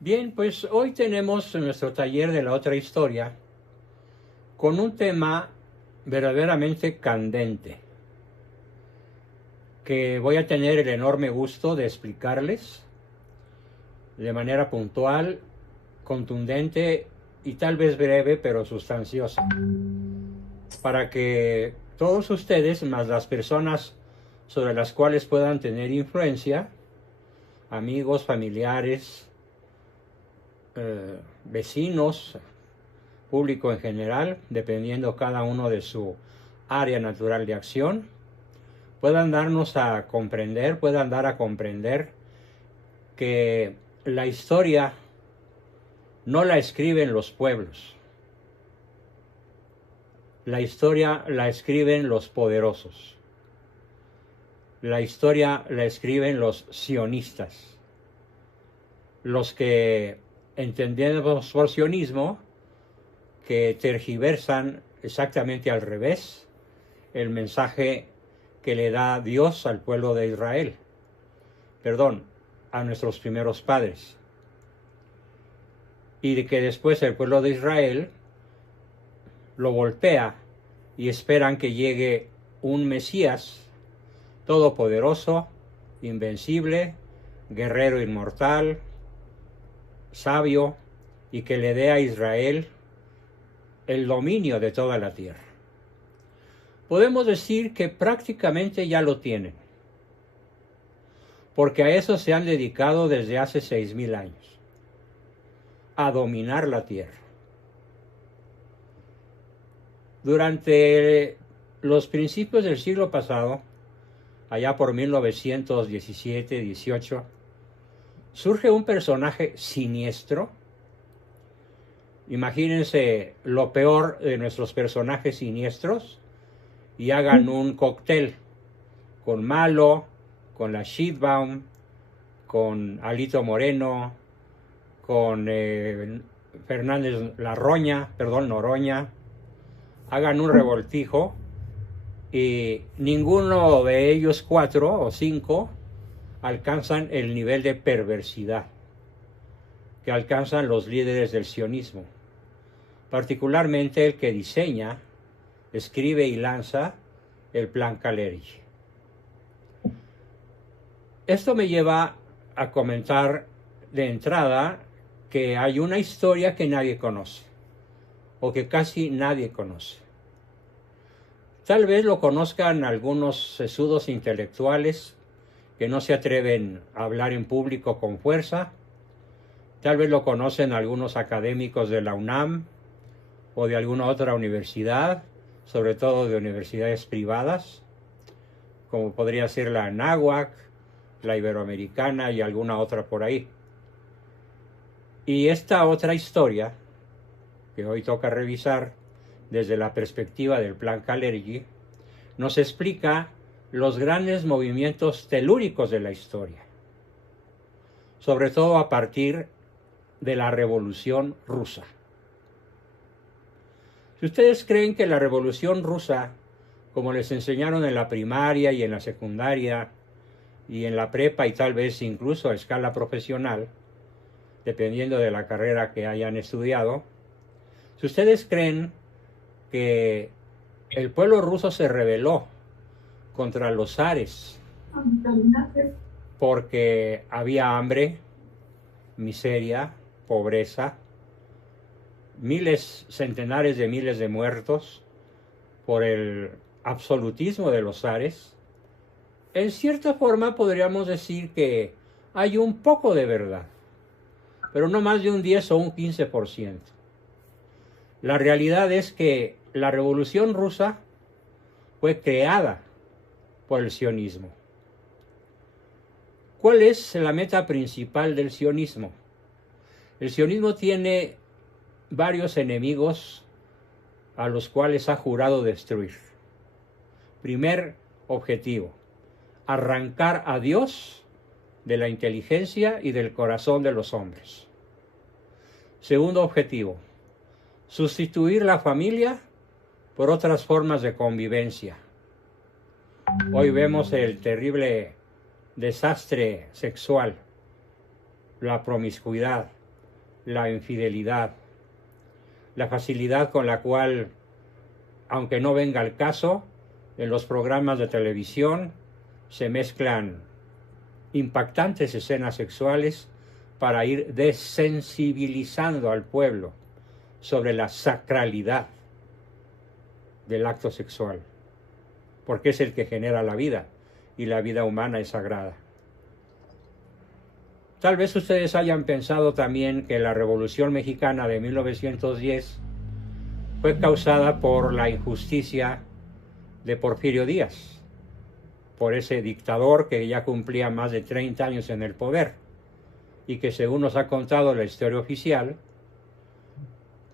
Bien, pues hoy tenemos nuestro taller de la otra historia con un tema verdaderamente candente que voy a tener el enorme gusto de explicarles de manera puntual, contundente y tal vez breve pero sustanciosa, para que todos ustedes, más las personas sobre las cuales puedan tener influencia, amigos, familiares, vecinos, público en general, dependiendo cada uno de su área natural de acción, puedan darnos a comprender, puedan dar a comprender que la historia no la escriben los pueblos, la historia la escriben los poderosos, la historia la escriben los sionistas, los que entendemos por sionismo que tergiversan exactamente al revés el mensaje que le da Dios al pueblo de Israel, perdón, a nuestros primeros padres, y de que después el pueblo de Israel lo voltea y esperan que llegue un Mesías todopoderoso, invencible, guerrero inmortal, sabio, y que le dé a Israel el dominio de toda la tierra. Podemos decir que prácticamente ya lo tienen, porque a eso se han dedicado desde hace 6,000 años, a dominar la tierra. Durante los principios del siglo pasado, allá por 1917-18, surge un personaje siniestro. Imagínense lo peor de nuestros personajes siniestros y hagan un cóctel con Malo, con la Sheinbaum, con Alito Moreno, con Fernández Noroña, hagan un revoltijo y ninguno de ellos 4 o 5 alcanzan el nivel de perversidad que alcanzan los líderes del sionismo, particularmente el que diseña, escribe y lanza el Plan Calergi. Esto me lleva a comentar de entrada que hay una historia que nadie conoce, o que casi nadie conoce. Tal vez lo conozcan algunos sesudos intelectuales que no se atreven a hablar en público con fuerza. Tal vez lo conocen algunos académicos de la UNAM o de alguna otra universidad, sobre todo de universidades privadas, como podría ser la Anáhuac, la Iberoamericana y alguna otra por ahí. Y esta otra historia, que hoy toca revisar desde la perspectiva del Plan Calergi, nos explica los grandes movimientos telúricos de la historia, sobre todo a partir de la Revolución Rusa. Si ustedes creen que la Revolución Rusa, como les enseñaron en la primaria y en la secundaria y en la prepa y tal vez incluso a escala profesional, dependiendo de la carrera que hayan estudiado, si ustedes creen que el pueblo ruso se rebeló contra los zares porque había hambre, miseria, pobreza, centenares de miles de muertos por el absolutismo de los zares, en cierta forma podríamos decir que hay un poco de verdad, pero no más de un 10 o un 15%. La realidad es que la Revolución Rusa fue creada por el sionismo. ¿Cuál es la meta principal del sionismo? El sionismo tiene varios enemigos a los cuales ha jurado destruir. Primer objetivo: arrancar a Dios de la inteligencia y del corazón de los hombres. Segundo objetivo: sustituir la familia por otras formas de convivencia. Hoy vemos el terrible desastre sexual, la promiscuidad, la infidelidad, la facilidad con la cual, aunque no venga al caso, en los programas de televisión se mezclan impactantes escenas sexuales para ir desensibilizando al pueblo sobre la sacralidad del acto sexual, porque es el que genera la vida, y la vida humana es sagrada. Tal vez ustedes hayan pensado también que la Revolución Mexicana de 1910 fue causada por la injusticia de Porfirio Díaz, por ese dictador que ya cumplía más de 30 años en el poder y que, según nos ha contado la historia oficial,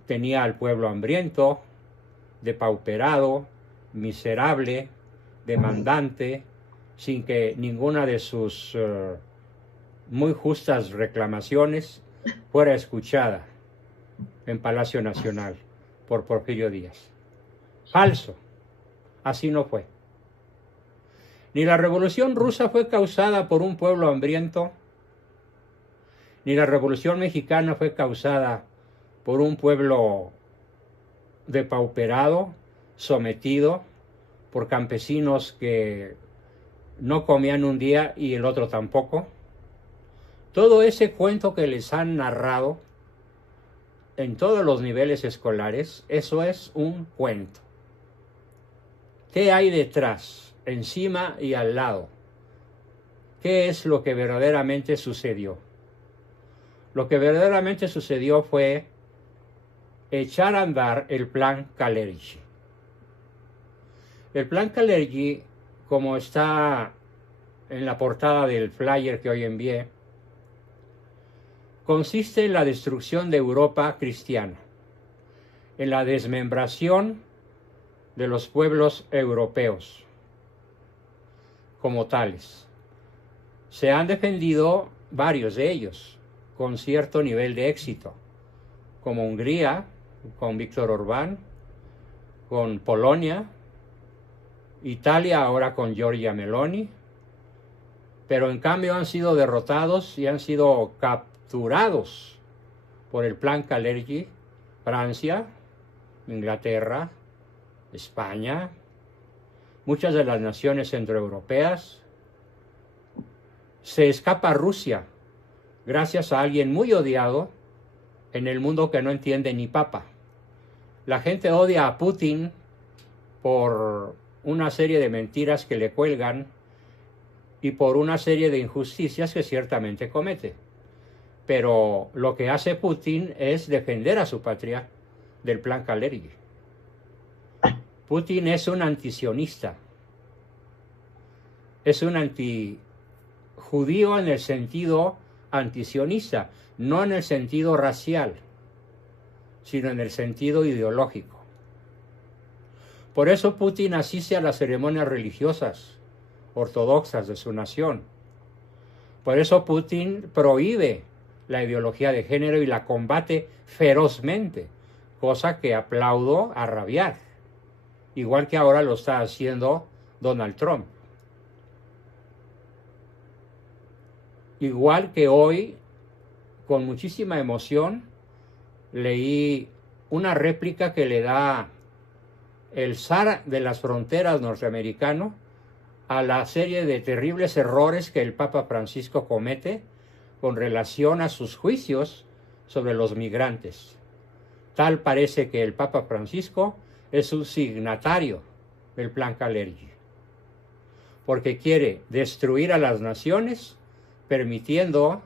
tenía al pueblo hambriento, depauperado, miserable, demandante, sin que ninguna de sus muy justas reclamaciones fuera escuchada en Palacio Nacional por Porfirio Díaz. Falso, así no fue. Ni la Revolución Rusa fue causada por un pueblo hambriento, ni la Revolución Mexicana fue causada por un pueblo depauperado, sometido por campesinos que no comían un día y el otro tampoco. Todo ese cuento que les han narrado en todos los niveles escolares, eso es un cuento. ¿Qué hay detrás, encima y al lado? ¿Qué es lo que verdaderamente sucedió? Lo que verdaderamente sucedió fue echar a andar el plan Kalergi. El plan Kalergi, como está en la portada del flyer que hoy envié, consiste en la destrucción de Europa cristiana, en la desmembración de los pueblos europeos como tales. Se han defendido varios de ellos con cierto nivel de éxito, como Hungría, con Víctor Orbán, con Polonia, Italia ahora con Giorgia Meloni, pero en cambio han sido derrotados y han sido capturados por el plan Kalergi Francia, Inglaterra, España, muchas de las naciones centroeuropeas. Se escapa Rusia gracias a alguien muy odiado en el mundo que no entiende ni papa. La gente odia a Putin por una serie de mentiras que le cuelgan y por una serie de injusticias que ciertamente comete. Pero lo que hace Putin es defender a su patria del plan Kalergi. Putin es un antisionista, es un antijudío en el sentido antisionista, no en el sentido racial, sino en el sentido ideológico. Por eso Putin asiste a las ceremonias religiosas ortodoxas de su nación. Por eso Putin prohíbe la ideología de género y la combate ferozmente, cosa que aplaudo a rabiar, igual que ahora lo está haciendo Donald Trump. Igual que hoy, con muchísima emoción, leí una réplica que le da el zar de las fronteras norteamericano a la serie de terribles errores que el Papa Francisco comete con relación a sus juicios sobre los migrantes. Tal parece que el Papa Francisco es un signatario del plan Kalergi, porque quiere destruir a las naciones permitiendo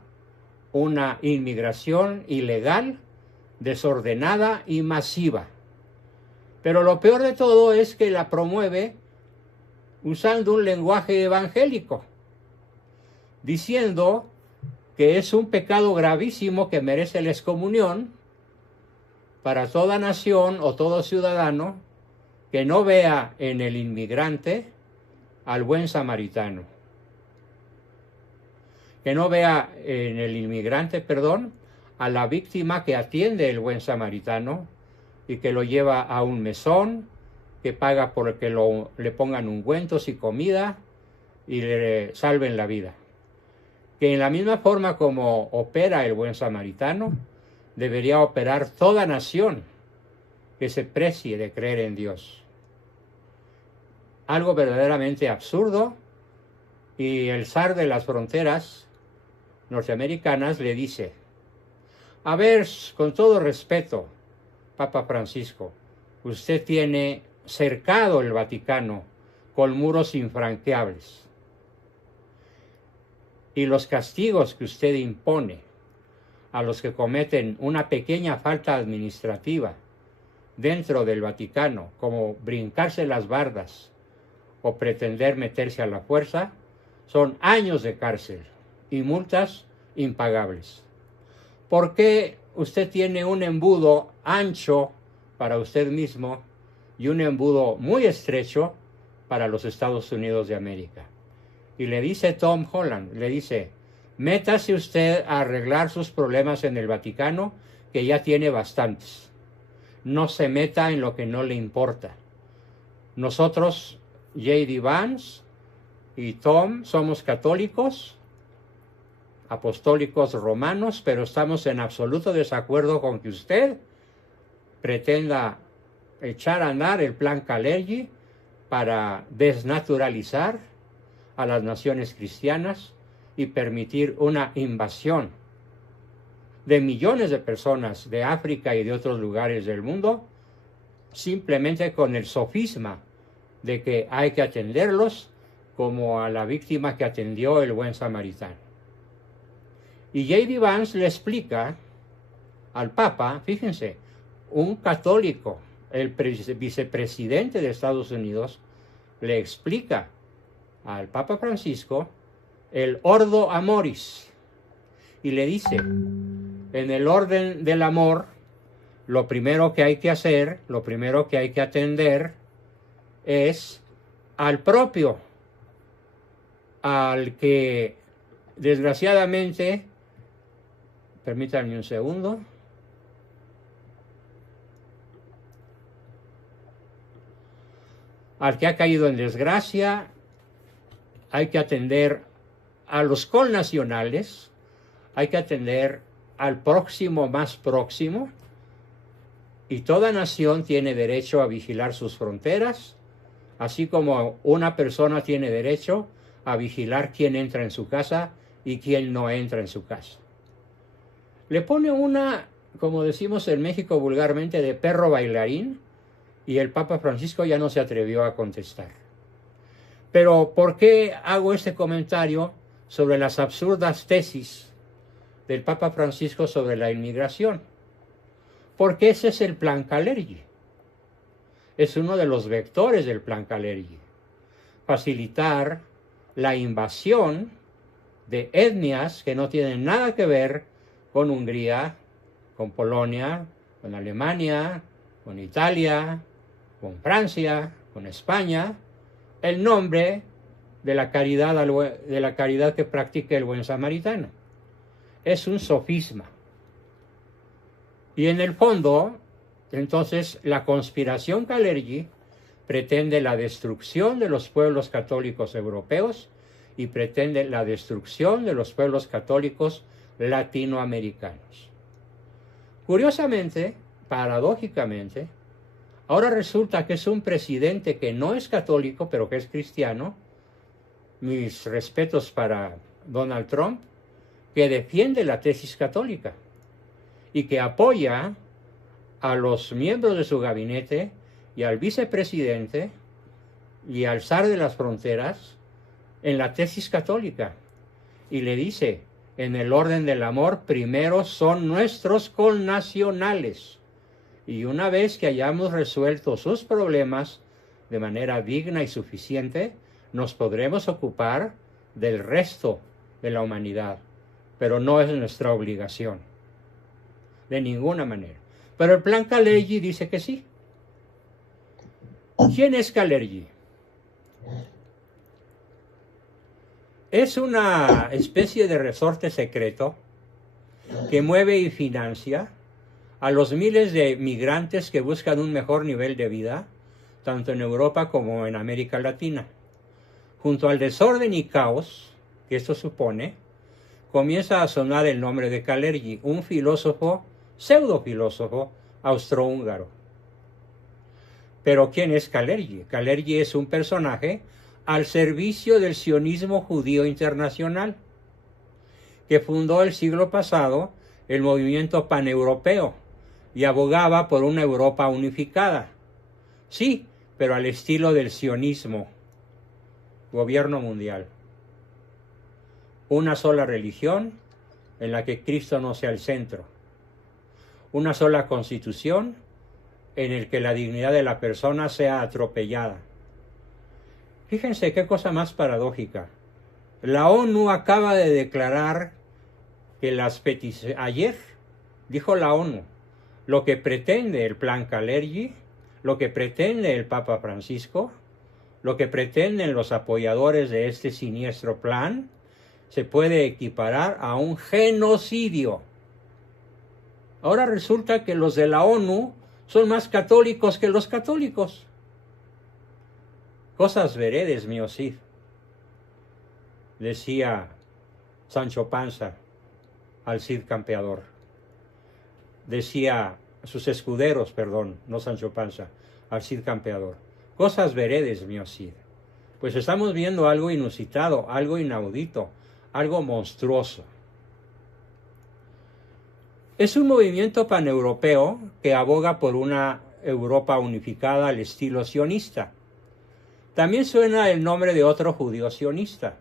una inmigración ilegal, desordenada y masiva. Pero lo peor de todo es que la promueve usando un lenguaje evangélico, diciendo que es un pecado gravísimo que merece la excomunión para toda nación o todo ciudadano que no vea en el inmigrante al buen samaritano. Que no vea en el inmigrante, a la víctima que atiende el buen samaritano y que lo lleva a un mesón, que paga por que le pongan ungüentos y comida y le salven la vida. Que en la misma forma como opera el buen samaritano, debería operar toda nación que se precie de creer en Dios. Algo verdaderamente absurdo, y el zar de las fronteras norteamericanas le dice: a ver, con todo respeto, Papa Francisco, usted tiene cercado el Vaticano con muros infranqueables, y los castigos que usted impone a los que cometen una pequeña falta administrativa dentro del Vaticano, como brincarse las bardas o pretender meterse a la fuerza, son años de cárcel y multas impagables. ¿Por qué usted tiene un embudo ancho para usted mismo y un embudo muy estrecho para los Estados Unidos de América? Y le dice Tom Holland, le dice: métase usted a arreglar sus problemas en el Vaticano, que ya tiene bastantes. No se meta en lo que no le importa. Nosotros, J.D. Vance y Tom, somos católicos, apostólicos romanos, pero estamos en absoluto desacuerdo con que usted pretenda echar a andar el plan Kalergi para desnaturalizar a las naciones cristianas y permitir una invasión de millones de personas de África y de otros lugares del mundo, simplemente con el sofisma de que hay que atenderlos como a la víctima que atendió el buen samaritano. Y J.D. Vance le explica al Papa, fíjense, un católico, el vicepresidente de Estados Unidos, le explica al Papa Francisco el Ordo Amoris, y le dice: en el orden del amor, lo primero que hay que hacer, lo primero que hay que atender es al propio, al que desgraciadamente, permítanme un segundo, al que ha caído en desgracia. Hay que atender a los connacionales, hay que atender al próximo más próximo, y toda nación tiene derecho a vigilar sus fronteras, así como una persona tiene derecho a vigilar quién entra en su casa y quién no entra en su casa. Le pone una, como decimos en México vulgarmente, de perro bailarín, y el Papa Francisco ya no se atrevió a contestar. Pero ¿por qué hago este comentario sobre las absurdas tesis del Papa Francisco sobre la inmigración? Porque ese es el plan Kalergi. Es uno de los vectores del plan Kalergi. Facilitar la invasión de etnias que no tienen nada que ver con Hungría, con Polonia, con Alemania, con Italia, con Francia, con España, el nombre de la caridad que practica el buen samaritano. Es un sofisma. Y en el fondo, entonces, la conspiración Kalergi pretende la destrucción de los pueblos católicos europeos y pretende la destrucción de los pueblos católicos latinoamericanos. Curiosamente, paradójicamente, ahora resulta que es un presidente que no es católico, pero que es cristiano, mis respetos para Donald Trump, que defiende la tesis católica y que apoya a los miembros de su gabinete y al vicepresidente y al zar de las fronteras en la tesis católica. Y le dice: en el orden del amor, primero son nuestros connacionales. Y una vez que hayamos resuelto sus problemas de manera digna y suficiente, nos podremos ocupar del resto de la humanidad. Pero no es nuestra obligación, de ninguna manera. Pero el plan Kalergi dice que sí. ¿Quién es Kalergi? Es una especie de resorte secreto que mueve y financia a los miles de migrantes que buscan un mejor nivel de vida, tanto en Europa como en América Latina. Junto al desorden y caos que esto supone, comienza a sonar el nombre de Kalergi, un filósofo pseudofilósofo austrohúngaro. Pero ¿quién es Kalergi? Kalergi es un personaje al servicio del sionismo judío internacional, que fundó el siglo pasado el movimiento paneuropeo y abogaba por una Europa unificada. Sí, pero al estilo del sionismo, gobierno mundial. Una sola religión en la que Cristo no sea el centro. Una sola constitución en el que la dignidad de la persona sea atropellada. Fíjense qué cosa más paradójica. La ONU acaba de declarar que ayer dijo la ONU, lo que pretende el plan Kalergi, lo que pretende el Papa Francisco, lo que pretenden los apoyadores de este siniestro plan, se puede equiparar a un genocidio. Ahora resulta que los de la ONU son más católicos que los católicos. Cosas veredes, mio Cid, decía Sancho Panza al Cid campeador. Decía sus escuderos, perdón, no Sancho Panza, al Cid campeador. Cosas veredes, mio Cid. Pues estamos viendo algo inusitado, algo inaudito, algo monstruoso. Es un movimiento paneuropeo que aboga por una Europa unificada al estilo sionista. También suena el nombre de otro judío sionista,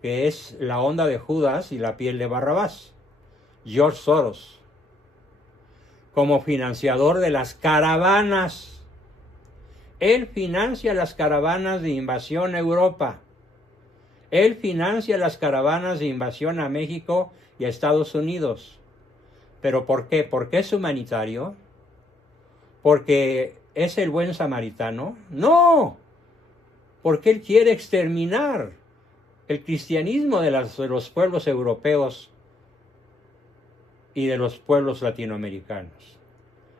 que es la onda de Judas y la piel de Barrabás, George Soros, como financiador de las caravanas. Él financia las caravanas de invasión a Europa. Él financia las caravanas de invasión a México y a Estados Unidos. ¿Pero por qué? ¿Por qué es humanitario? ¿Porque es el buen samaritano? ¡No! Porque él quiere exterminar el cristianismo de los pueblos europeos y de los pueblos latinoamericanos.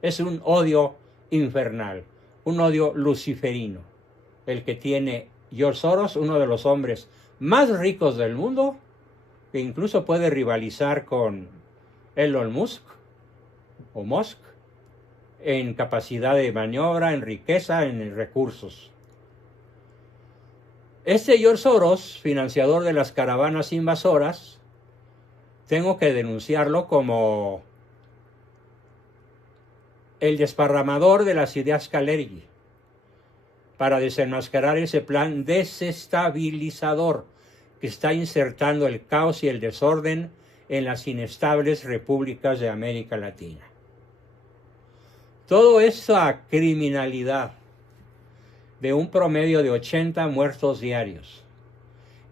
Es un odio infernal, un odio luciferino, el que tiene George Soros, uno de los hombres más ricos del mundo, que incluso puede rivalizar con Elon Musk o Musk en capacidad de maniobra, en riqueza, en recursos. Este George Soros, financiador de las caravanas invasoras, tengo que denunciarlo como el desparramador de las ideas Kalergi, para desenmascarar ese plan desestabilizador que está insertando el caos y el desorden en las inestables repúblicas de América Latina. Toda esta criminalidad de un promedio de 80 muertos diarios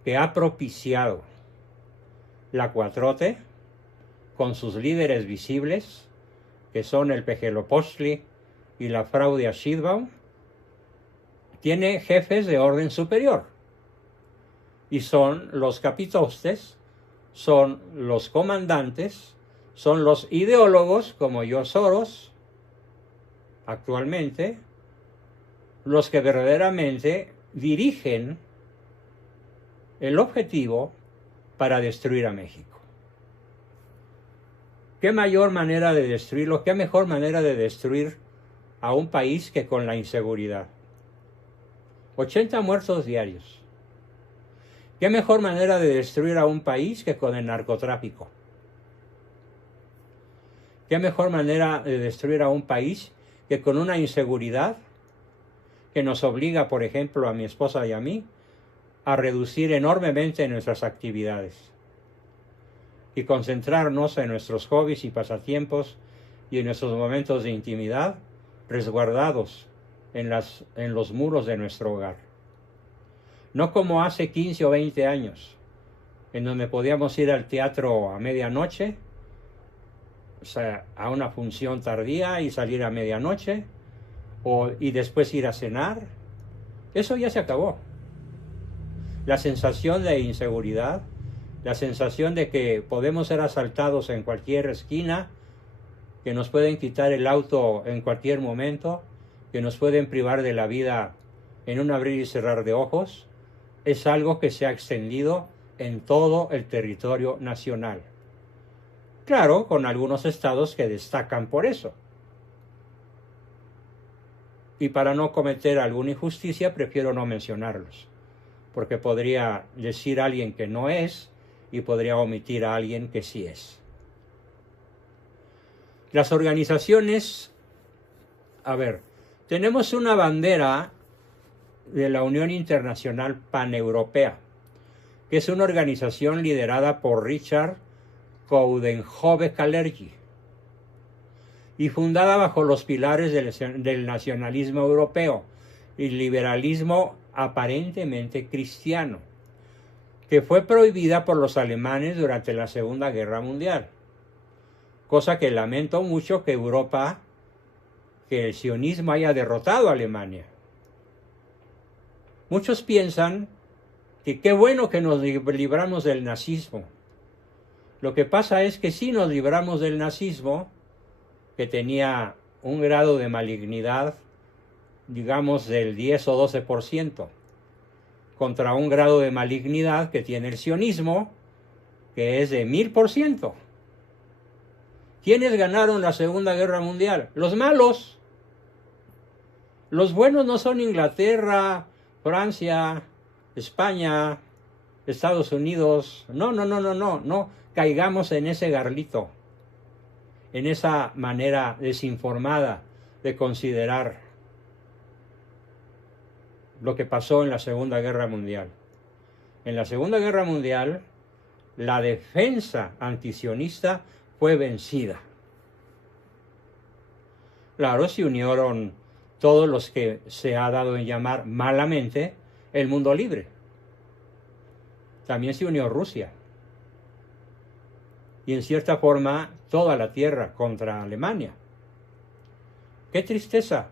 que ha propiciado la 4T con sus líderes visibles, que son el Pejelopostli y la Fraudia Sheinbaum, tiene jefes de orden superior. Y son los capitostes, son los comandantes, son los ideólogos como George Soros, actualmente, los que verdaderamente dirigen el objetivo para destruir a México. ¿Qué mayor manera de destruirlo? ¿Qué mejor manera de destruir a un país que con la inseguridad? 80 muertos diarios. ¿Qué mejor manera de destruir a un país que con el narcotráfico? ¿Qué mejor manera de destruir a un país que con una inseguridad que nos obliga, por ejemplo, a mi esposa y a mí, a reducir enormemente nuestras actividades y concentrarnos en nuestros hobbies y pasatiempos y en nuestros momentos de intimidad resguardados en los muros de nuestro hogar? No como hace 15 o 20 años, en donde podíamos ir al teatro a medianoche, o sea, a una función tardía y salir a medianoche, y después ir a cenar. Eso ya se acabó. La sensación de inseguridad, la sensación de que podemos ser asaltados en cualquier esquina, que nos pueden quitar el auto en cualquier momento, que nos pueden privar de la vida en un abrir y cerrar de ojos, es algo que se ha extendido en todo el territorio nacional. Claro, con algunos estados que destacan por eso. Y para no cometer alguna injusticia, prefiero no mencionarlos, porque podría decir a alguien que no es y podría omitir a alguien que sí es. Las organizaciones, tenemos una bandera de la Unión Internacional Paneuropea, que es una organización liderada por Richard Coudenhove-Kalergi y fundada bajo los pilares del nacionalismo europeo y liberalismo aparentemente cristiano, que fue prohibida por los alemanes durante la Segunda Guerra Mundial. Cosa que lamento mucho que el sionismo haya derrotado a Alemania. Muchos piensan que qué bueno que nos libramos del nazismo. Lo que pasa es que sí nos libramos del nazismo, que tenía un grado de malignidad, digamos, del 10 o 12%, contra un grado de malignidad que tiene el sionismo, que es de 1000%. ¿Quiénes ganaron la Segunda Guerra Mundial? Los malos. Los buenos no son Inglaterra, Francia, España, Estados Unidos. No caigamos en ese garlito, en esa manera desinformada de considerar lo que pasó en la Segunda Guerra Mundial. En la Segunda Guerra Mundial, la defensa antisionista fue vencida. Claro, se unieron todos los que se ha dado en llamar malamente el mundo libre. También se unió Rusia. Y en cierta forma toda la tierra contra Alemania. ¡Qué tristeza!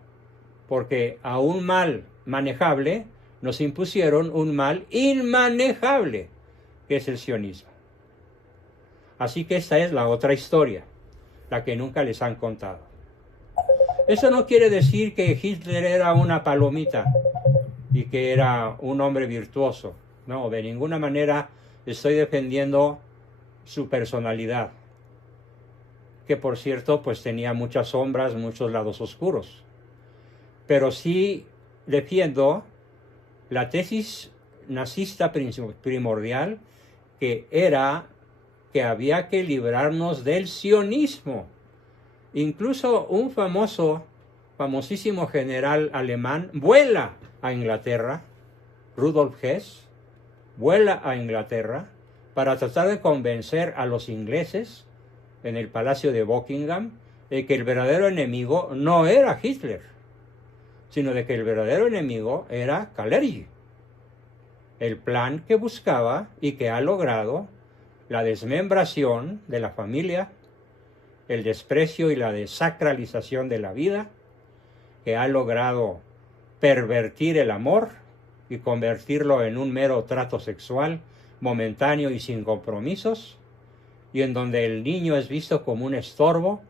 Porque a un mal manejable nos impusieron un mal inmanejable, que es el sionismo. Así que esta es la otra historia, la que nunca les han contado. Eso no quiere decir que Hitler era una palomita y que era un hombre virtuoso. No, de ninguna manera estoy defendiendo su personalidad, que por cierto pues tenía muchas sombras, muchos lados oscuros. Pero sí defiendo la tesis nazista primordial, que era que había que librarnos del sionismo. Incluso un famosísimo general alemán vuela a Inglaterra, Rudolf Hess, vuela a Inglaterra para tratar de convencer a los ingleses en el Palacio de Buckingham de que el verdadero enemigo no era Hitler, sino de que el verdadero enemigo era Kalergi. El plan que buscaba y que ha logrado la desmembración de la familia, el desprecio y la desacralización de la vida, que ha logrado pervertir el amor y convertirlo en un mero trato sexual momentáneo y sin compromisos, y en donde el niño es visto como un estorbo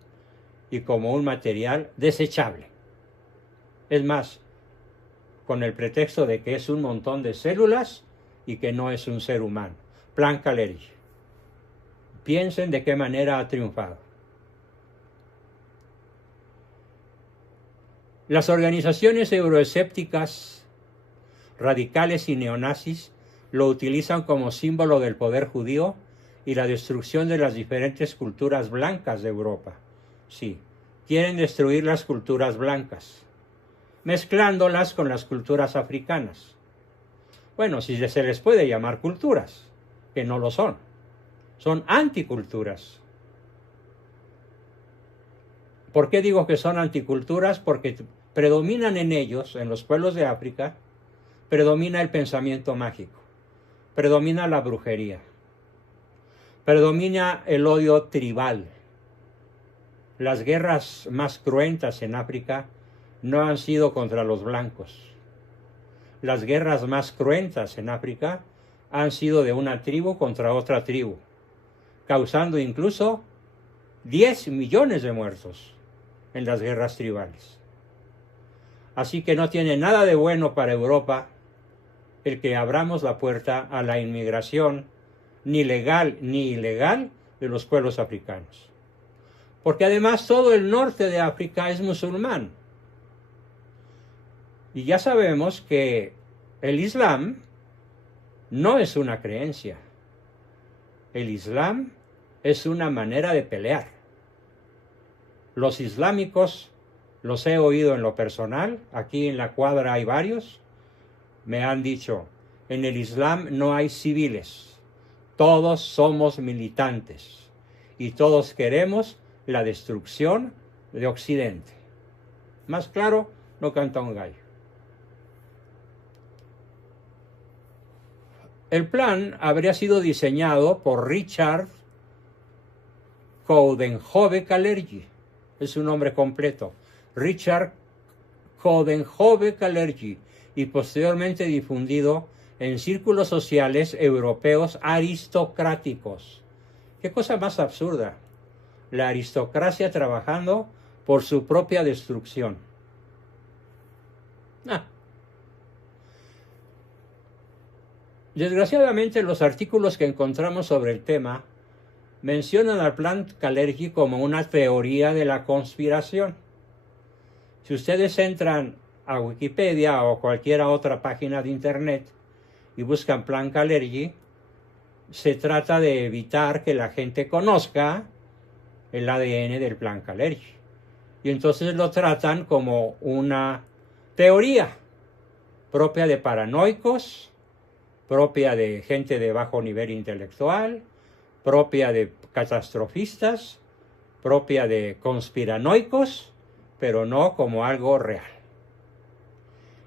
y como un material desechable. Es más, con el pretexto de que es un montón de células y que no es un ser humano. Plan Kalergi. Piensen de qué manera ha triunfado. Las organizaciones euroescépticas, radicales y neonazis lo utilizan como símbolo del poder judío y la destrucción de las diferentes culturas blancas de Europa. Sí, quieren destruir las culturas blancas, mezclándolas con las culturas africanas. Bueno, si se les puede llamar culturas, que no lo son. Son anticulturas. ¿Por qué digo que son anticulturas? Porque predominan en ellos, en los pueblos de África, predomina el pensamiento mágico, predomina la brujería, predomina el odio tribal. Las guerras más cruentas en África no han sido contra los blancos. Las guerras más cruentas en África han sido de una tribu contra otra tribu, causando incluso 10 millones de muertos en las guerras tribales. Así que no tiene nada de bueno para Europa el que abramos la puerta a la inmigración, ni legal ni ilegal, de los pueblos africanos. Porque además todo el norte de África es musulmán. Y ya sabemos que el Islam no es una creencia. El Islam es una manera de pelear. Los islámicos, los he oído en lo personal, aquí en la cuadra hay varios, me han dicho, en el Islam no hay civiles, todos somos militantes y todos queremos la destrucción de Occidente. Más claro, no canta un gallo. El plan habría sido diseñado por Richard Coudenhove-Kalergi, es su nombre completo, Richard Coudenhove-Kalergi, y posteriormente difundido en círculos sociales europeos aristocráticos. ¿Qué cosa más absurda? La aristocracia trabajando por su propia destrucción. Desgraciadamente, los artículos que encontramos sobre el tema mencionan al plan Kalergi como una teoría de la conspiración. Si ustedes entran a Wikipedia o cualquier otra página de internet y buscan plan Kalergi, se trata de evitar que la gente conozca el ADN del plan Kalergi. Y entonces lo tratan como una teoría propia de paranoicos, propia de gente de bajo nivel intelectual, propia de catastrofistas, propia de conspiranoicos, pero no como algo real.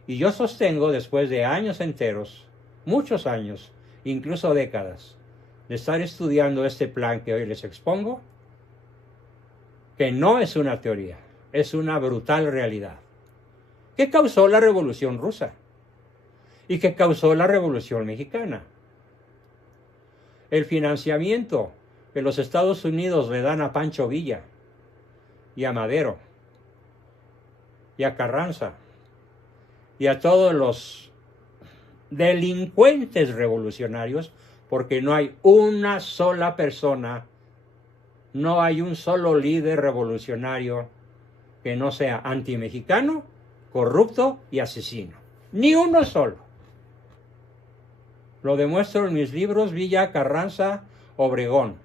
Y yo sostengo, después de años enteros, muchos años, incluso décadas, de estar estudiando este plan que hoy les expongo, que no es una teoría, es una brutal realidad, que causó la Revolución Rusa y que causó la Revolución Mexicana. El financiamiento que los Estados Unidos le dan a Pancho Villa y a Madero y a Carranza y a todos los delincuentes revolucionarios, porque no hay una sola persona, no hay un solo líder revolucionario que no sea antimexicano, corrupto y asesino. Ni uno solo. Lo demuestro en mis libros Villa, Carranza, Obregón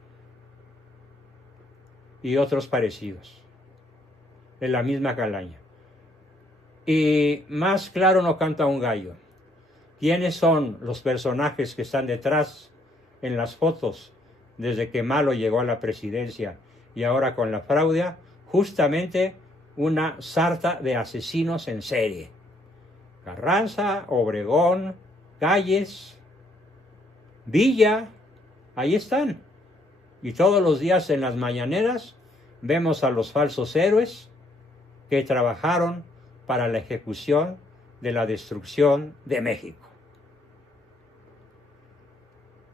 y otros parecidos, en la misma calaña. Y más claro no canta un gallo. ¿Quiénes son los personajes que están detrás en las fotos desde que Malo llegó a la presidencia y ahora con la fraude? Justamente una sarta de asesinos en serie. Carranza, Obregón, Calles, Villa, ahí están. Y todos los días en las mañaneras vemos a los falsos héroes que trabajaron para la ejecución de la destrucción de México.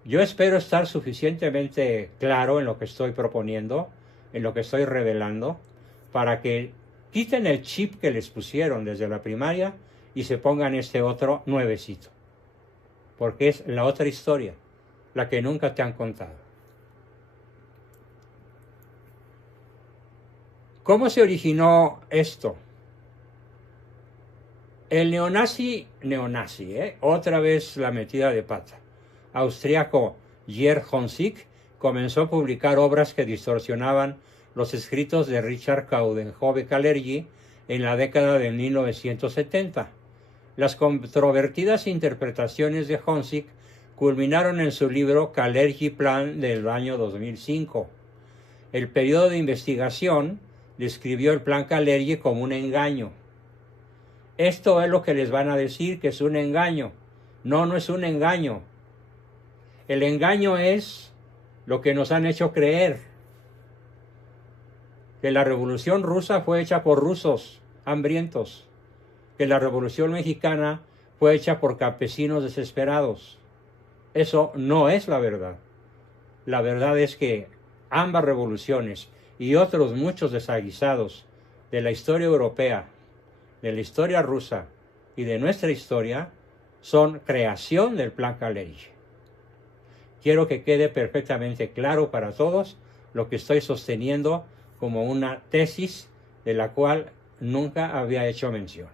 Yo espero estar suficientemente claro en lo que estoy proponiendo, en lo que estoy revelando, para que quiten el chip que les pusieron desde la primaria y se pongan este otro nuevecito. Porque es la otra historia, la que nunca te han contado. ¿Cómo se originó esto? El neonazi, otra vez la metida de pata, austriaco Gerd Honsick comenzó a publicar obras que distorsionaban los escritos de Richard Coudenhove-Kalergi en la década de 1970. Las controvertidas interpretaciones de Honsick culminaron en su libro Kalergi Plan del año 2005. El periodo de investigación describió el plan Kalergi como un engaño. Esto es lo que les van a decir, que es un engaño. No, no es un engaño. El engaño es lo que nos han hecho creer, que la Revolución Rusa fue hecha por rusos hambrientos, que la Revolución Mexicana fue hecha por campesinos desesperados. Eso no es la verdad. La verdad es que ambas revoluciones y otros muchos desaguisados de la historia europea, de la historia rusa y de nuestra historia son creación del plan Kalergi. Quiero que quede perfectamente claro para todos lo que estoy sosteniendo como una tesis de la cual nunca había hecho mención.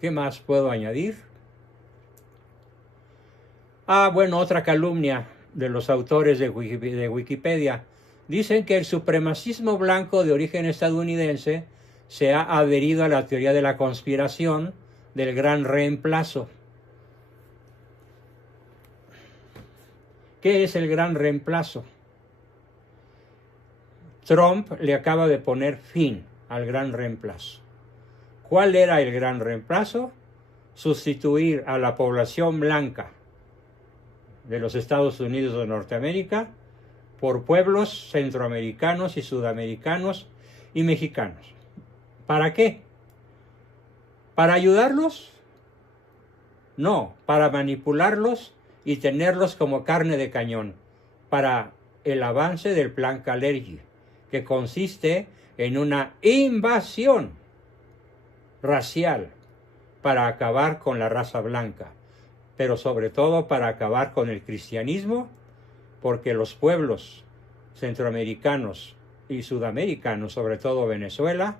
¿Qué más puedo añadir? Bueno, otra calumnia de los autores de Wikipedia. Dicen que el supremacismo blanco de origen estadounidense se ha adherido a la teoría de la conspiración del gran reemplazo. ¿Qué es el gran reemplazo? Trump le acaba de poner fin al gran reemplazo. ¿Cuál era el gran reemplazo? Sustituir a la población blanca de los Estados Unidos de Norteamérica por pueblos centroamericanos y sudamericanos y mexicanos. ¿Para qué? ¿Para ayudarlos? No, para manipularlos y tenerlos como carne de cañón, para el avance del plan Kalergi, que consiste en una invasión racial para acabar con la raza blanca, pero sobre todo para acabar con el cristianismo, porque los pueblos centroamericanos y sudamericanos, sobre todo Venezuela,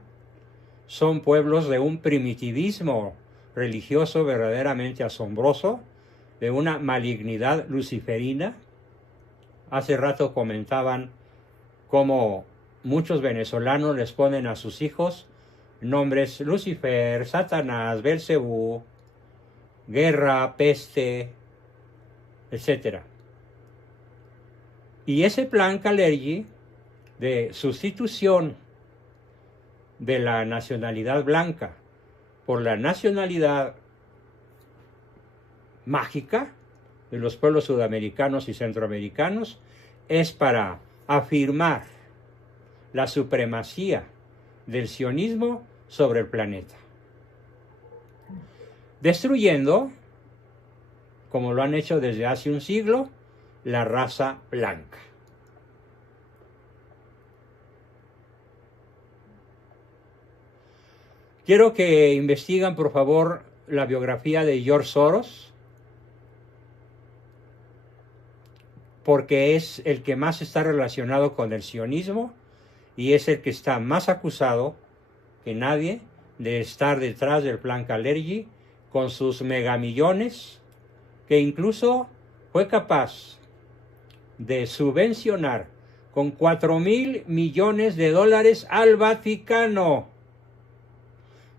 son pueblos de un primitivismo religioso verdaderamente asombroso, de una malignidad luciferina. Hace rato comentaban cómo muchos venezolanos les ponen a sus hijos nombres Lucifer, Satanás, Belcebú, guerra, peste, etc. Y ese plan Kalergi de sustitución de la nacionalidad blanca por la nacionalidad mágica de los pueblos sudamericanos y centroamericanos es para afirmar la supremacía del sionismo sobre el planeta, destruyendo, como lo han hecho desde hace un siglo, la raza blanca. Quiero que investiguen, por favor, la biografía de George Soros, porque es el que más está relacionado con el sionismo y es el que está más acusado que nadie de estar detrás del plan Kalergi con sus megamillones, que incluso fue capaz de subvencionar con $4,000 millones al Vaticano,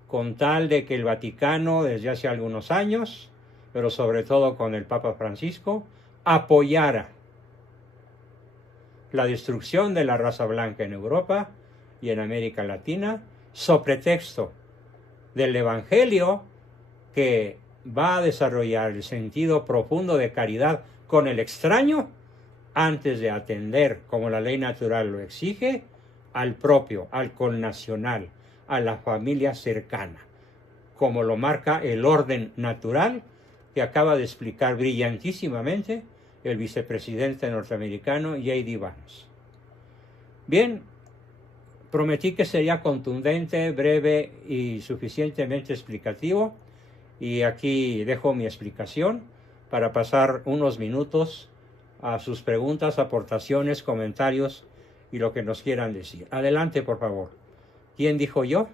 con tal de que el Vaticano desde hace algunos años, pero sobre todo con el Papa Francisco, apoyara la destrucción de la raza blanca en Europa y en América Latina, sobre pretexto del Evangelio que va a desarrollar el sentido profundo de caridad con el extraño antes de atender, como la ley natural lo exige, al propio, al connacional, a la familia cercana, como lo marca el orden natural que acaba de explicar brillantísimamente el vicepresidente norteamericano J.D. Vance. Bien, prometí que sería contundente, breve y suficientemente explicativo, y aquí dejo mi explicación para pasar unos minutos a sus preguntas, aportaciones, comentarios y lo que nos quieran decir. Adelante, por favor. ¿Quién dijo yo?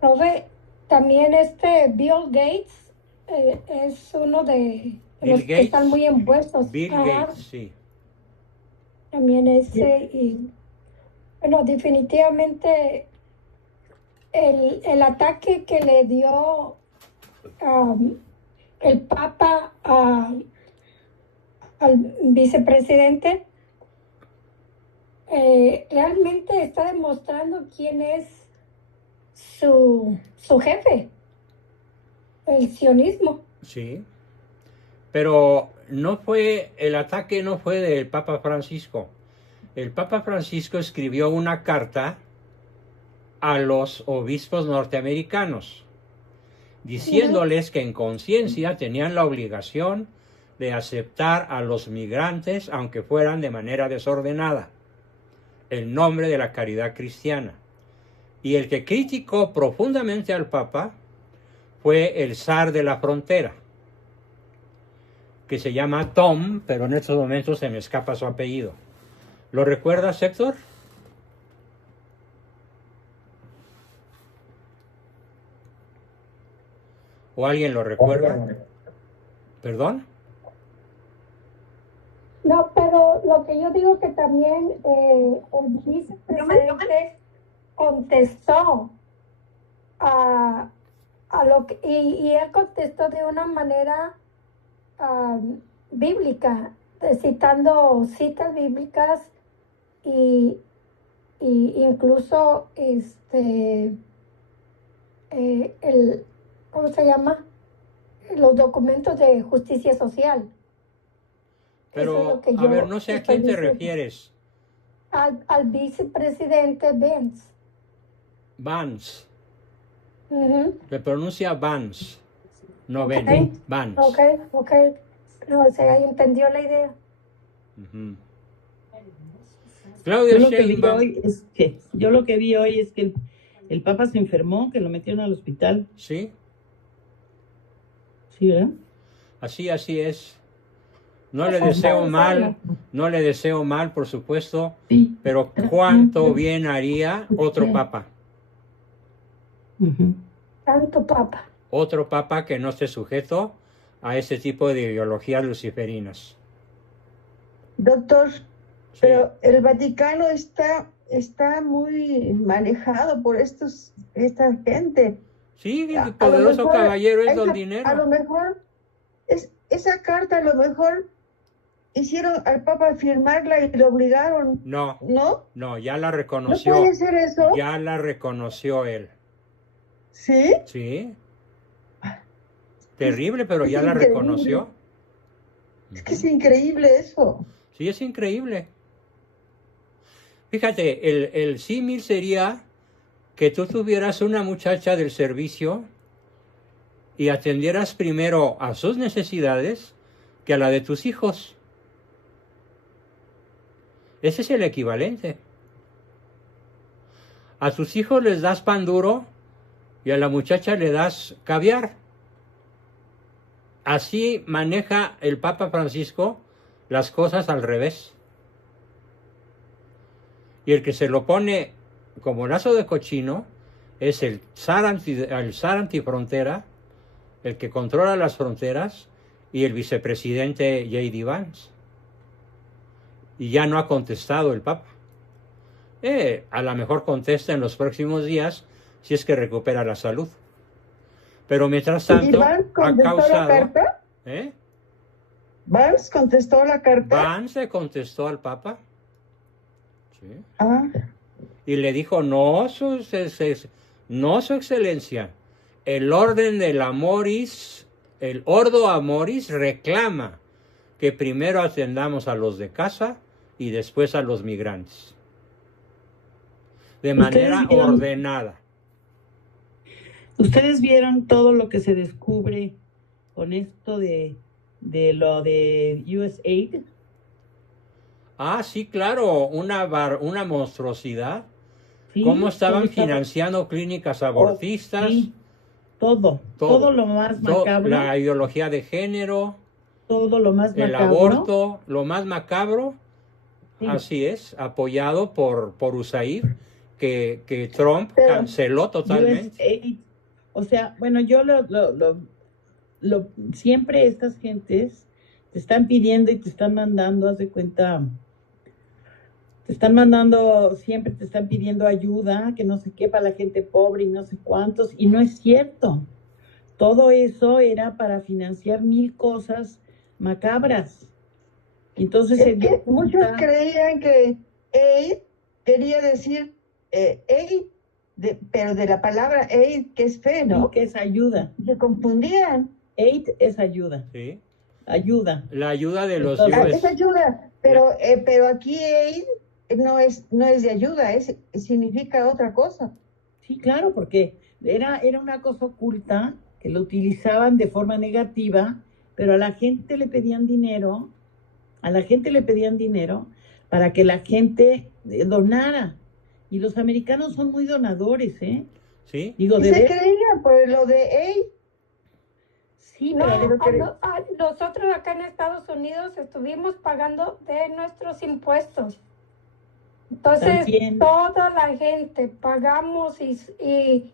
Profe, también Bill Gates es uno de los que están muy envueltos. Bill Gates, sí. También y bueno, definitivamente el ataque que le dio el Papa al vicepresidente realmente está demostrando quién es su jefe, el sionismo. Sí, pero el ataque no fue del Papa Francisco. El Papa Francisco escribió una carta a los obispos norteamericanos, diciéndoles que en conciencia tenían la obligación de aceptar a los migrantes, aunque fueran de manera desordenada, en nombre de la caridad cristiana. Y el que criticó profundamente al Papa fue el zar de la frontera, que se llama Tom, pero en estos momentos se me escapa su apellido. ¿Lo recuerdas, Héctor? ¿O alguien lo recuerda? ¿Perdón? No, pero lo que yo digo que también el vicepresidente contestó a lo que, y él contestó de una manera bíblica, citando citas bíblicas y incluso ¿cómo se llama? Los documentos de justicia social. Pero, a ver, no sé a quién te refieres. Al vicepresidente Vance. Vance. Se pronuncia Vance. No Vance. Vance. Ok. No, o sea, ahí entendió la idea. Claudia yo lo que vi hoy es que el Papa se enfermó, que lo metieron al hospital. Sí. Sí, ¿verdad? Así es. No le deseo mal, por supuesto, sí. Pero cuánto bien haría otro Papa. Tanto Papa. Otro Papa que no esté sujeto a ese tipo de ideologías luciferinas. Doctor, sí. Pero el Vaticano está muy manejado por esta gente. Sí, el poderoso caballero es don dinero. A lo mejor, esa carta a lo mejor hicieron al Papa firmarla y lo obligaron. No, ya la ¿No reconoció. puede ser eso? Ya la reconoció él. ¿Sí? Sí. Terrible, pero ya la reconoció. Es que es increíble eso. Sí, es increíble. Fíjate, el símil sería que tú tuvieras una muchacha del servicio y atendieras primero a sus necesidades que a la de tus hijos. Ese es el equivalente. A tus hijos les das pan duro y a la muchacha le das caviar. Así maneja el Papa Francisco las cosas al revés. Y el que se lo pone como lazo de cochino es el zar antifrontera, el que controla las fronteras, y el vicepresidente J.D. Vance. Y ya no ha contestado el Papa. A lo mejor contesta en los próximos días si es que recupera la salud. Pero mientras tanto ha causado... ¿La carta? ¿Vance contestó la carta? Vance le contestó al Papa. Sí. Y le dijo, no, su excelencia, el orden del Amoris, el Ordo Amoris reclama que primero atendamos a los de casa y después a los migrantes. De manera ordenada. ¿Ustedes vieron todo lo que se descubre con esto de lo de USAID? Sí, claro, una monstruosidad. Sí, cómo estaban financiando clínicas abortistas. Sí, todo lo más macabro. La ideología de género. Todo lo más macabro. El aborto, lo más macabro. Sí. Así es, apoyado por USAID, que Trump canceló totalmente. USAID, o sea, bueno, yo siempre estas gentes te están pidiendo y te están mandando, haz de cuenta, siempre te están pidiendo ayuda, que no sé qué, para la gente pobre y no sé cuántos, y no es cierto. Todo eso era para financiar 1000 cosas macabras. Entonces muchos creían que aid quería decir aid, pero de la palabra aid, que es fe, ¿no? Sí, que es ayuda. Se confundían. Aid es ayuda. Sí. Ayuda. La ayuda de los es ayuda, pero aquí aid no es de ayuda, significa otra cosa. Sí, claro, porque era una cosa oculta que lo utilizaban de forma negativa pero a la gente le pedían dinero para que la gente donara. Y los americanos son muy donadores, ¿eh? ¿Sí? Digo, Y de se ver, creía por lo de Ey. sí, No, pero nosotros acá en Estados Unidos estuvimos pagando de nuestros impuestos. Entonces, también, toda la gente pagamos y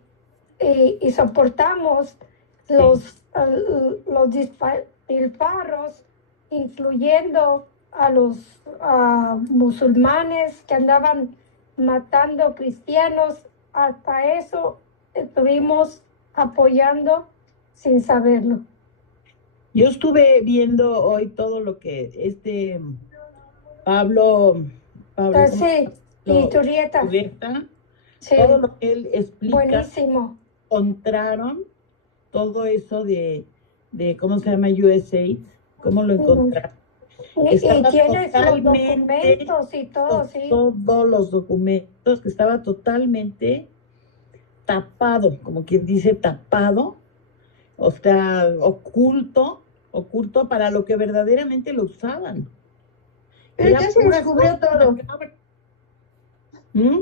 soportamos los despilfarros, incluyendo a los musulmanes que andaban matando cristianos. Hasta eso estuvimos apoyando sin saberlo. yo estuve viendo hoy todo lo que Pablo, Entonces, sí, y lo Turrieta, Turrieta, sí, todo lo que él explica, buenísimo. encontraron todo eso de ¿cómo se llama? USAID, cómo lo encontraron. Y Estaba tienes los totalmente, documentos y todo, sí. todos los documentos, que estaba totalmente tapado, como quien dice tapado, o sea, oculto para lo que verdaderamente lo usaban. Pero Era ya se pura descubrió cosa todo. macabra. ¿Mm?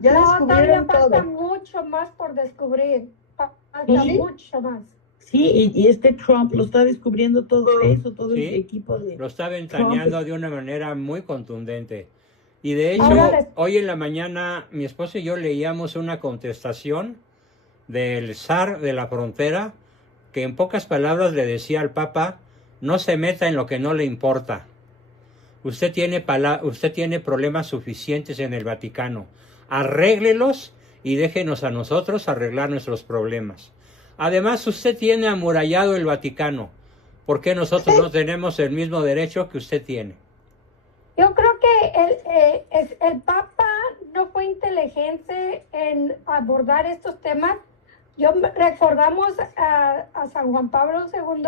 Ya No, todavía descubrieron falta todo. mucho más por descubrir. Falta Sí. mucho más. Sí, y este Trump lo está descubriendo todo eso, todo el Sí, equipo de lo está Trump. ventaneando de una manera muy contundente. Y de hecho, Ahora hoy en la mañana mi esposo y yo leíamos una contestación del zar de la frontera que en pocas palabras le decía al Papa: no se meta en lo que no le importa. Usted tiene problemas suficientes en el Vaticano. Arréglelos y déjenos a nosotros arreglar nuestros problemas. Además, usted tiene amurallado el Vaticano. ¿Por qué nosotros no tenemos el mismo derecho que usted tiene? yo creo que el Papa no fue inteligente en abordar estos temas. Recordamos a San Juan Pablo II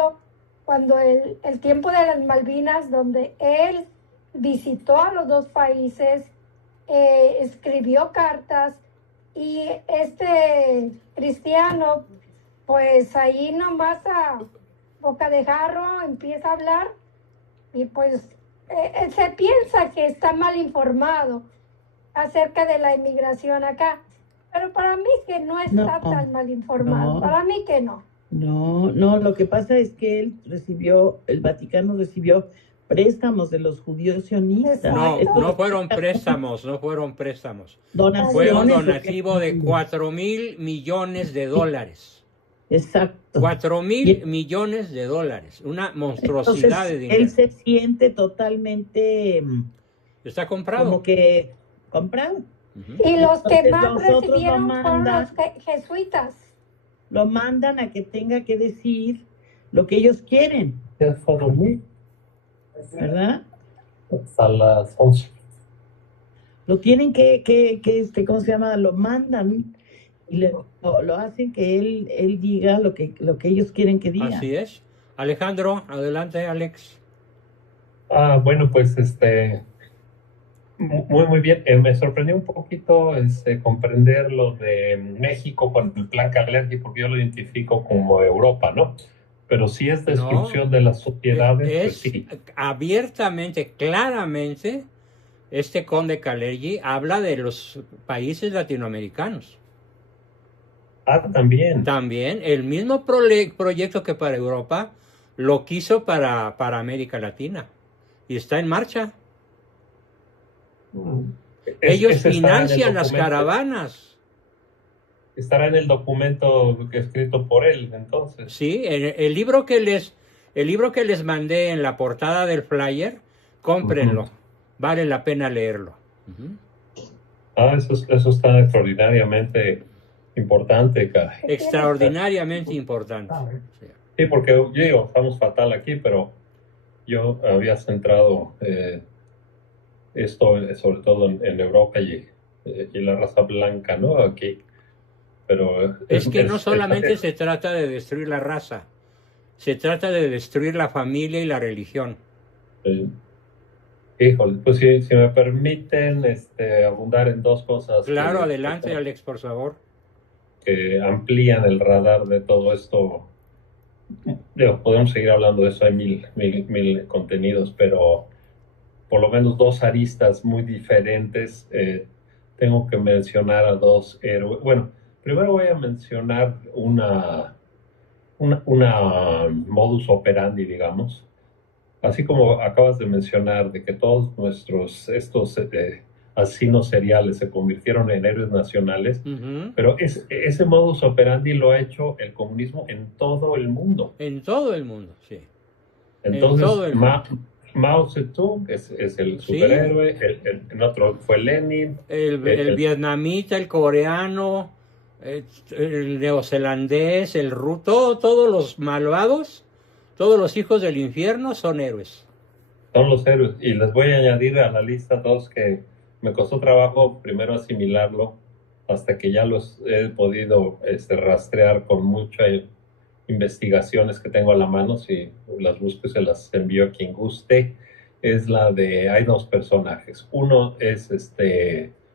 cuando el tiempo de las Malvinas, donde él visitó a los dos países, escribió cartas, y este cristiano, pues ahí nomás a boca de jarro empieza a hablar, y pues se piensa que está mal informado acerca de la inmigración acá, pero para mí que no está tan mal informado, no. para mí que no. No, lo que pasa es que el Vaticano recibió préstamos de los judíos sionistas. No fueron préstamos. Donaciones. Fue un donativo de 4,000 millones de dólares. Exacto. 4,000 millones de dólares. Una monstruosidad de dinero. Él se siente totalmente... Está comprado. Como que comprado. Y los que Entonces, más nosotros recibieron lo fueron mandan- los jesuitas. Lo mandan a que tenga que decir lo que ellos quieren, Ya fue a dormir ¿verdad? hasta las 11. Lo tienen ¿cómo se llama? Lo mandan y lo hacen que él diga lo que ellos quieren que diga. Así es. Alejandro, adelante, Alex. Bueno, pues muy bien. Me sorprendió un poquito comprender lo de México con el plan Kalergi, porque yo lo identifico como Europa, ¿no? Pero si es destrucción de las sociedades, pues sí. Abiertamente, claramente, este conde Kalergi habla de los países latinoamericanos. También. También, el mismo proyecto que para Europa, lo quiso para América Latina. Y está en marcha. Ellos financian las caravanas. Estará en el documento escrito por él, entonces. Sí, el libro que les mandé en la portada del flyer, cómprenlo. Vale la pena leerlo. Eso está extraordinariamente importante, caray. Extraordinariamente importante. Sí, porque yo estamos fatal aquí, pero yo había centrado esto sobre todo en Europa y la raza blanca, ¿no? Aquí. Pero es que no solamente se trata de destruir la raza, se trata de destruir la familia y la religión. Híjole, pues si me permiten abundar en dos cosas. Claro, adelante, Alex, por favor. Que amplían el radar de todo esto podemos seguir hablando de eso, hay mil contenidos, pero por lo menos dos aristas muy diferentes. Tengo que mencionar a dos héroes. Bueno, primero voy a mencionar una modus operandi, digamos. Así como acabas de mencionar, de que todos estos asesinos seriales se convirtieron en héroes nacionales, pero ese modus operandi lo ha hecho el comunismo en todo el mundo. En todo el mundo, sí. Entonces, Mao Zedong es el superhéroe, el otro fue Lenin. El vietnamita, el coreano, el neozelandés, el todos los malvados, todos los hijos del infierno son héroes. Son los héroes. Y les voy a añadir a la lista dos que me costó trabajo primero asimilarlo, hasta que ya los he podido rastrear con muchas investigaciones que tengo a la mano. Si las busco, se las envío a quien guste. Es la de, hay dos personajes. Uno es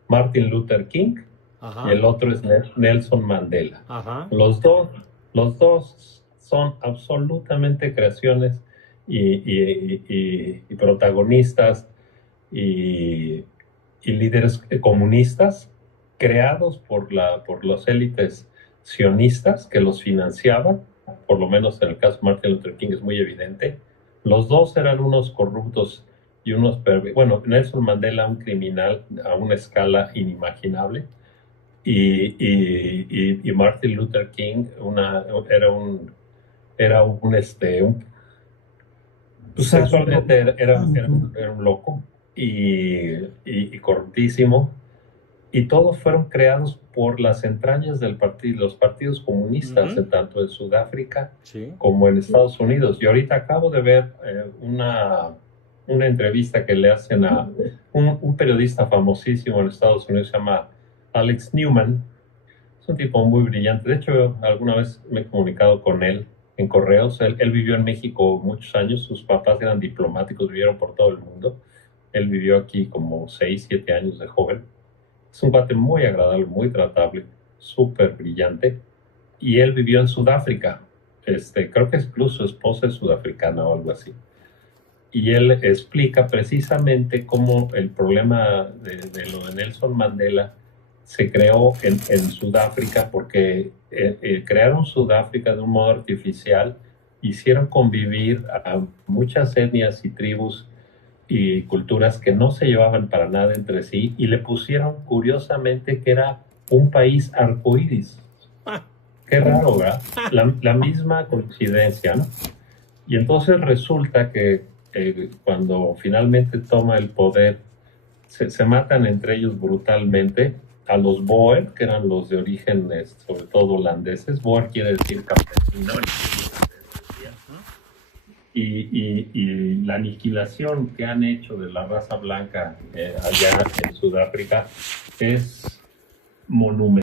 Martin Luther King. Ajá. Y el otro es Nelson Mandela. Ajá. Los dos son absolutamente creaciones y protagonistas y líderes comunistas creados por las élites sionistas que los financiaban. Por lo menos en el caso de Martin Luther King es muy evidente. Los dos eran unos corruptos y unos bueno, Nelson Mandela, un criminal a una escala inimaginable, y Martin Luther King sexualmente era un loco y corruptísimo. Y todos fueron creados por las entrañas los partidos comunistas, tanto en Sudáfrica como en Estados Unidos. Y ahorita acabo de ver una entrevista que le hacen a un periodista famosísimo en Estados Unidos, se llama Alex Newman. Es un tipo muy brillante. De hecho, alguna vez me he comunicado con él en correos. Él vivió en México muchos años. Sus papás eran diplomáticos, vivieron por todo el mundo. Él vivió aquí como 6, 7 años de joven. Es un cuate muy agradable, muy tratable, súper brillante. Y él vivió en Sudáfrica. Creo que incluso su esposa es sudafricana o algo así. Y él explica precisamente cómo el problema de lo de Nelson Mandela se creó en Sudáfrica, porque crearon Sudáfrica de un modo artificial, hicieron convivir a muchas etnias y tribus y culturas que no se llevaban para nada entre sí, y le pusieron curiosamente que era un país arcoíris. Qué raro, ¿verdad? La misma coincidencia, ¿no? Y entonces resulta que cuando finalmente toma el poder, se matan entre ellos brutalmente a los Boer, que eran los de origen sobre todo holandeses. Boer quiere decir campesino, y la aniquilación que han hecho de la raza blanca allá en Sudáfrica es monumental.